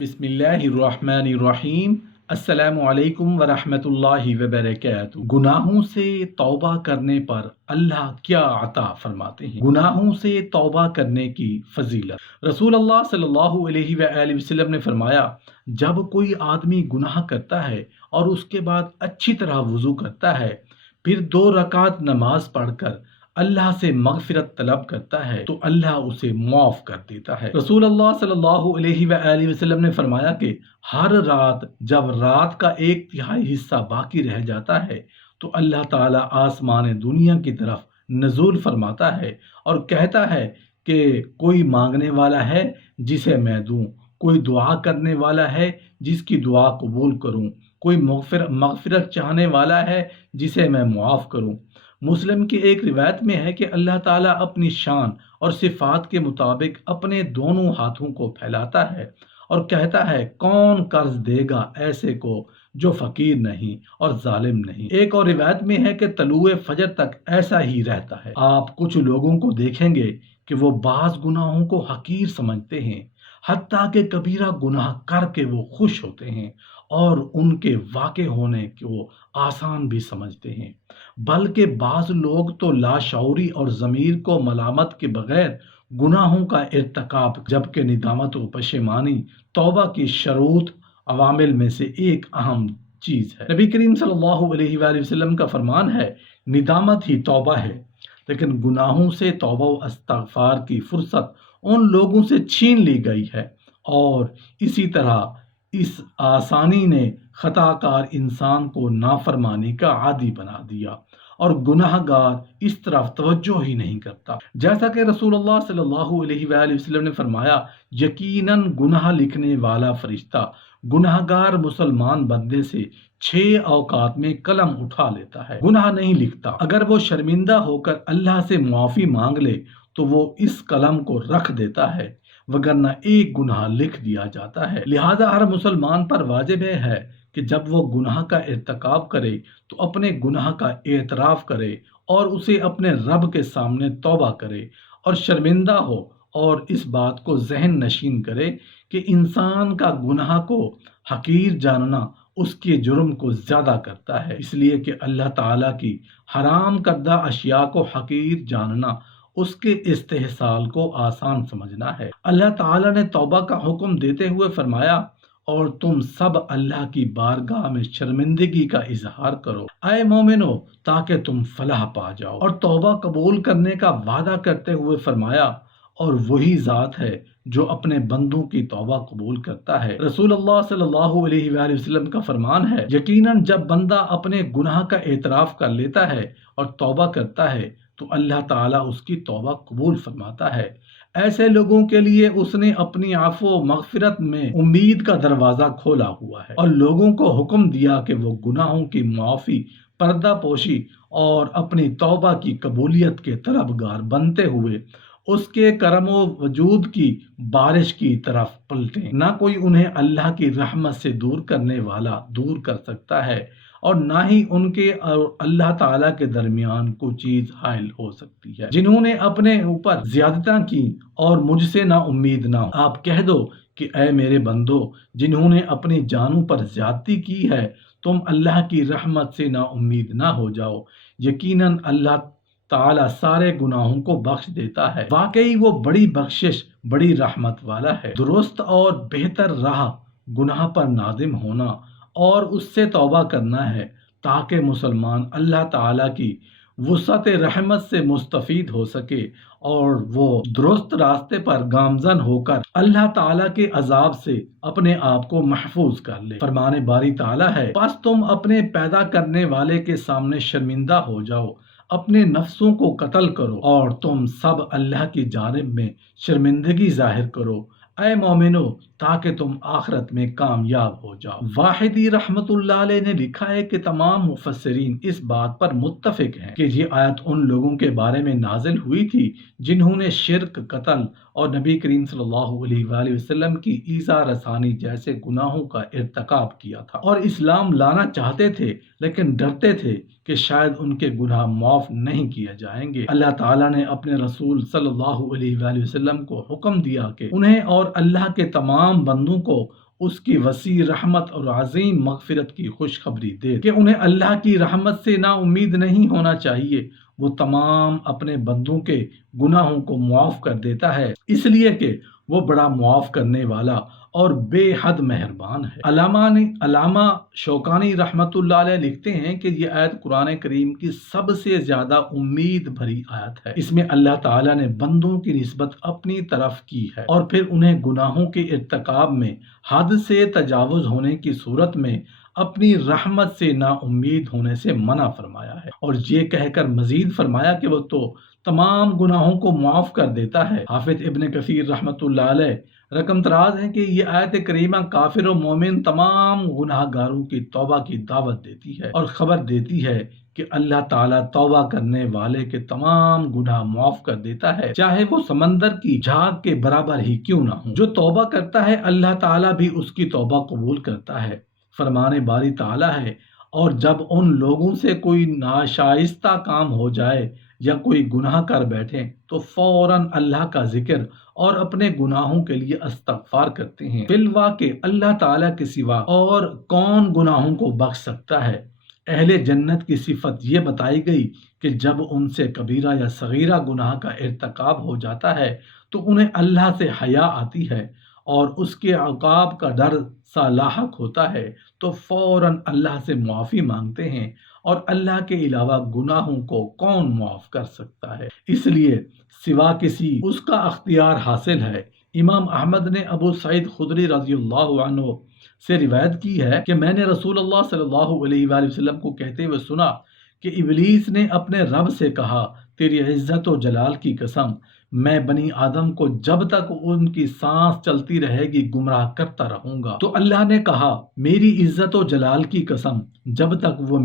بسم اللہ الرحمن الرحیم۔ السلام علیکم ورحمۃ اللہ وبرکاتہ۔ گناہوں سے توبہ کرنے پر اللہ کیا عطا فرماتے ہیں؟ گناہوں سے توبہ کرنے کی فضیلت۔ رسول اللہ صلی اللہ علیہ وآلہ وسلم نے فرمایا، جب کوئی آدمی گناہ کرتا ہے اور اس کے بعد اچھی طرح وضو کرتا ہے، پھر 2 رکعت نماز پڑھ کر اللہ سے مغفرت طلب کرتا ہے تو اللہ اسے معاف کر دیتا ہے۔ رسول اللہ صلی اللہ علیہ وآلہ وسلم نے فرمایا کہ ہر رات جب رات کا 1/3 حصہ باقی رہ جاتا ہے تو اللہ تعالیٰ آسمان دنیا کی طرف نزول فرماتا ہے اور کہتا ہے کہ کوئی مانگنے والا ہے جسے میں دوں، کوئی دعا کرنے والا ہے جس کی دعا قبول کروں، کوئی مغفرت چاہنے والا ہے جسے میں معاف کروں۔ مسلم کی ایک روایت میں ہے کہ اللہ تعالیٰ اپنی شان اور صفات کے مطابق اپنے دونوں ہاتھوں کو پھیلاتا ہے اور کہتا ہے، کون قرض دے گا ایسے کو جو فقیر نہیں اور ظالم نہیں۔ ایک اور روایت میں ہے کہ طلوع فجر تک ایسا ہی رہتا ہے۔ آپ کچھ لوگوں کو دیکھیں گے کہ وہ بعض گناہوں کو حقیر سمجھتے ہیں، حتیٰ کہ کبیرہ گناہ کر کے وہ خوش ہوتے ہیں اور ان کے واقع ہونے کو آسان بھی سمجھتے ہیں، بلکہ بعض لوگ تو لاشعوری اور ضمیر کو ملامت کے بغیر گناہوں کا ارتکاب، جبکہ ندامت و پشیمانی توبہ کی شروط عوامل میں سے ایک اہم چیز ہے۔ نبی کریم صلی اللہ علیہ وآلہ وسلم کا فرمان ہے، ندامت ہی توبہ ہے، لیکن گناہوں سے توبہ و استغفار کی فرصت ان لوگوں سے چھین لی گئی ہے، اور اسی طرح اس آسانی نے خطا کار انسان کو نافرمانی کا عادی بنا دیا اور گناہ گار اس طرف توجہ ہی نہیں کرتا۔ جیسا کہ رسول اللہ صلی اللہ علیہ وآلہ وسلم نے فرمایا، یقیناً گناہ لکھنے والا فرشتہ گناہ گار مسلمان بندے سے 6 اوقات میں قلم اٹھا لیتا ہے، گناہ نہیں لکھتا۔ اگر وہ شرمندہ ہو کر اللہ سے معافی مانگ لے تو وہ اس قلم کو رکھ دیتا ہے، وگرنہ ایک گناہ لکھ دیا جاتا ہے۔ لہذا ہر مسلمان پر واجب ہے کہ جب وہ گناہ کا ارتکاب کرے تو اپنے گناہ کا اعتراف کرے اور اسے اپنے رب کے سامنے توبہ کرے اور شرمندہ ہو، اور اس بات کو ذہن نشین کرے کہ انسان کا گناہ کو حقیر جاننا اس کے جرم کو زیادہ کرتا ہے، اس لیے کہ اللہ تعالیٰ کی حرام کردہ اشیاء کو حقیر جاننا اس کے استحصال کو آسان سمجھنا ہے۔ اللہ تعالیٰ نے توبہ کا حکم دیتے ہوئے فرمایا، اور تم سب اللہ کی بارگاہ میں شرمندگی کا اظہار کرو اے مومنو تاکہ تم فلاح پا جاؤ، اور توبہ قبول کرنے کا وعدہ کرتے ہوئے فرمایا، اور وہی ذات ہے جو اپنے بندوں کی توبہ قبول کرتا ہے۔ رسول اللہ صلی اللہ علیہ وآلہ وسلم کا فرمان ہے، یقیناً جب بندہ اپنے گناہ کا اعتراف کر لیتا ہے اور توبہ کرتا ہے تو اللہ تعالیٰ اس کی توبہ قبول فرماتا ہے۔ ایسے لوگوں کے لیے اس نے اپنی عفو و مغفرت میں امید کا دروازہ کھولا ہوا ہے، اور لوگوں کو حکم دیا کہ وہ گناہوں کی معافی، پردہ پوشی اور اپنی توبہ کی قبولیت کے طلبگار بنتے ہوئے اس کے کرم و وجود کی بارش کی طرف پلٹیں۔ نہ کوئی انہیں اللہ کی رحمت سے دور کرنے والا دور کر سکتا ہے، اور نہ ہی ان کے اور اللہ تعالیٰ کے درمیان کوئی چیز حائل ہو سکتی ہے۔ جنہوں نے اپنے اوپر زیادتیاں کی اور مجھ سے نا امید نہ ہو، آپ کہہ دو کہ اے میرے بندو، جنہوں نے اپنی جانوں پر زیادتی کی ہے، تم اللہ کی رحمت سے نا امید نہ ہو جاؤ، یقیناً اللہ تعالیٰ سارے گناہوں کو بخش دیتا ہے، واقعی وہ بڑی بخشش، بڑی رحمت والا ہے۔ درست اور بہتر راہ گناہ پر نادم ہونا اور اس سے توبہ کرنا ہے، تاکہ مسلمان اللہ تعالیٰ کی وسعت رحمت سے مستفید ہو سکے اور وہ درست راستے پر گامزن ہو کر اللہ تعالیٰ کے عذاب سے اپنے آپ کو محفوظ کر لے۔ فرمان باری تعالیٰ ہے، بس تم اپنے پیدا کرنے والے کے سامنے شرمندہ ہو جاؤ، اپنے نفسوں کو قتل کرو، اور تم سب اللہ کی جانب میں شرمندگی ظاہر کرو اے مومنو تاکہ تم آخرت میں کامیاب ہو جاؤ۔ واحدی رحمت اللہ علیہ نے لکھا ہے کہ تمام مفسرین اس بات پر متفق ہیں کہ یہ آیت ان لوگوں کے بارے میں نازل ہوئی تھی جنہوں نے شرک، قتل اور نبی کریم صلی اللہ علیہ وآلہ وسلم کی ایذا رسانی جیسے گناہوں کا ارتکاب کیا تھا، اور اسلام لانا چاہتے تھے لیکن ڈرتے تھے کہ شاید ان کے گناہ معاف نہیں کیے جائیں گے۔ اللہ تعالیٰ نے اپنے رسول صلی اللہ علیہ وآلہ وسلم کو حکم دیا کہ انہیں اور اللہ کے تمام بندوں کو اس کی وسیع رحمت اور عظیم مغفرت کی خوشخبری دے کہ انہیں اللہ کی رحمت سے نا امید نہیں ہونا چاہیے۔ وہ تمام اپنے بندوں کے گناہوں کو معاف کر دیتا ہے، اس لیے کہ وہ بڑا معاف کرنے والا اور بے حد مہربان ہے۔ علامہ شوکانی رحمت اللہ علیہ لکھتے ہیں کہ یہ آیت قرآن کریم کی سب سے زیادہ امید بھری آیت ہے۔ اس میں اللہ تعالیٰ نے بندوں کی نسبت اپنی طرف کی ہے اور پھر انہیں گناہوں کے ارتکاب میں حد سے تجاوز ہونے کی صورت میں اپنی رحمت سے نا امید ہونے سے منع فرمایا ہے، اور یہ کہہ کر مزید فرمایا کہ وہ تو تمام گناہوں کو معاف کر دیتا ہے۔ حافظ ابن کثیر رحمت اللہ علیہ رقم تراز ہے کہ یہ آیت کریمہ کافر و مومن تمام گناہ گاروں کی توبہ کی دعوت دیتی ہے اور خبر دیتی ہے کہ اللہ تعالیٰ توبہ کرنے والے کے تمام گناہ معاف کر دیتا ہے، چاہے وہ سمندر کی جھاگ کے برابر ہی کیوں نہ ہو۔ جو توبہ کرتا ہے اللہ تعالیٰ بھی اس کی توبہ قبول کرتا ہے۔ فرمان باری تعالیٰ ہے، اور جب ان لوگوں سے کوئی ناشائستہ کام ہو جائے یا کوئی گناہ کر بیٹھے تو فوراً اللہ کا ذکر اور اپنے گناہوں کے لیے استغفار کرتے ہیں۔ بالواقع اللہ تعالیٰ کے سوا اور کون گناہوں کو بخش سکتا ہے؟ اہل جنت کی صفت یہ بتائی گئی کہ جب ان سے کبیرہ یا صغیرہ گناہ کا ارتکاب ہو جاتا ہے تو انہیں اللہ سے حیا آتی ہے اور اس کے عقاب کا ڈر سا لاحق ہوتا ہے تو فوراً اللہ سے معافی مانگتے ہیں، اور اللہ کے علاوہ گناہوں کو کون معاف کر سکتا ہے؟ اس لیے سوا کسی اس کا اختیار حاصل ہے۔ امام احمد نے ابو سعید خدری رضی اللہ عنہ سے روایت کی ہے کہ میں نے رسول اللہ صلی اللہ علیہ وآلہ وسلم کو کہتے ہوئے سنا کہ ابلیس نے اپنے رب سے کہا، تیری عزت و جلال کی قسم، میں بنی آدم کو جب تک ان کی سانس چلتی رہے گی گمراہ کرتا رہوں گا۔ تو اللہ نے کہا، میری عزت و جلال کی قسم، جب تک وہ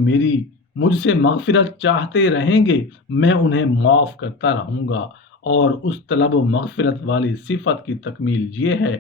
مجھ سے مغفرت چاہتے رہیں گے میں انہیں معاف کرتا رہوں گا۔ اور اس طلب و مغفرت والی صفت کی تکمیل یہ ہے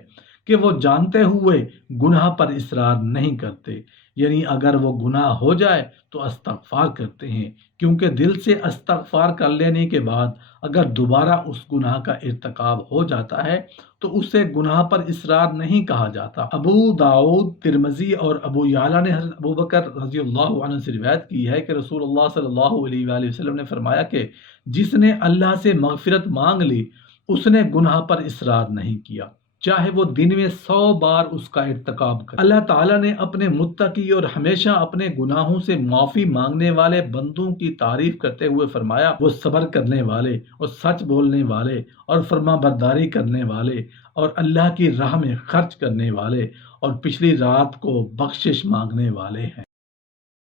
کہ وہ جانتے ہوئے گناہ پر اصرار نہیں کرتے، یعنی اگر وہ گناہ ہو جائے تو استغفار کرتے ہیں، کیونکہ دل سے استغفار کر لینے کے بعد اگر دوبارہ اس گناہ کا ارتکاب ہو جاتا ہے تو اسے گناہ پر اصرار نہیں کہا جاتا۔ ابو داؤد، ترمذی اور ابو یعلا نے حضرت ابو بکر رضی اللہ عنہ سے روایت کی ہے کہ رسول اللہ صلی اللہ علیہ وآلہ وسلم نے فرمایا کہ جس نے اللہ سے مغفرت مانگ لی اس نے گناہ پر اصرار نہیں کیا، چاہے وہ دن میں 100 بار اس کا ارتکاب کرے۔ اللہ تعالیٰ نے اپنے متقی اور ہمیشہ اپنے گناہوں سے معافی مانگنے والے بندوں کی تعریف کرتے ہوئے فرمایا، وہ صبر کرنے والے اور سچ بولنے والے اور فرما برداری کرنے والے اور اللہ کی راہ میں خرچ کرنے والے اور پچھلی رات کو بخشش مانگنے والے ہیں۔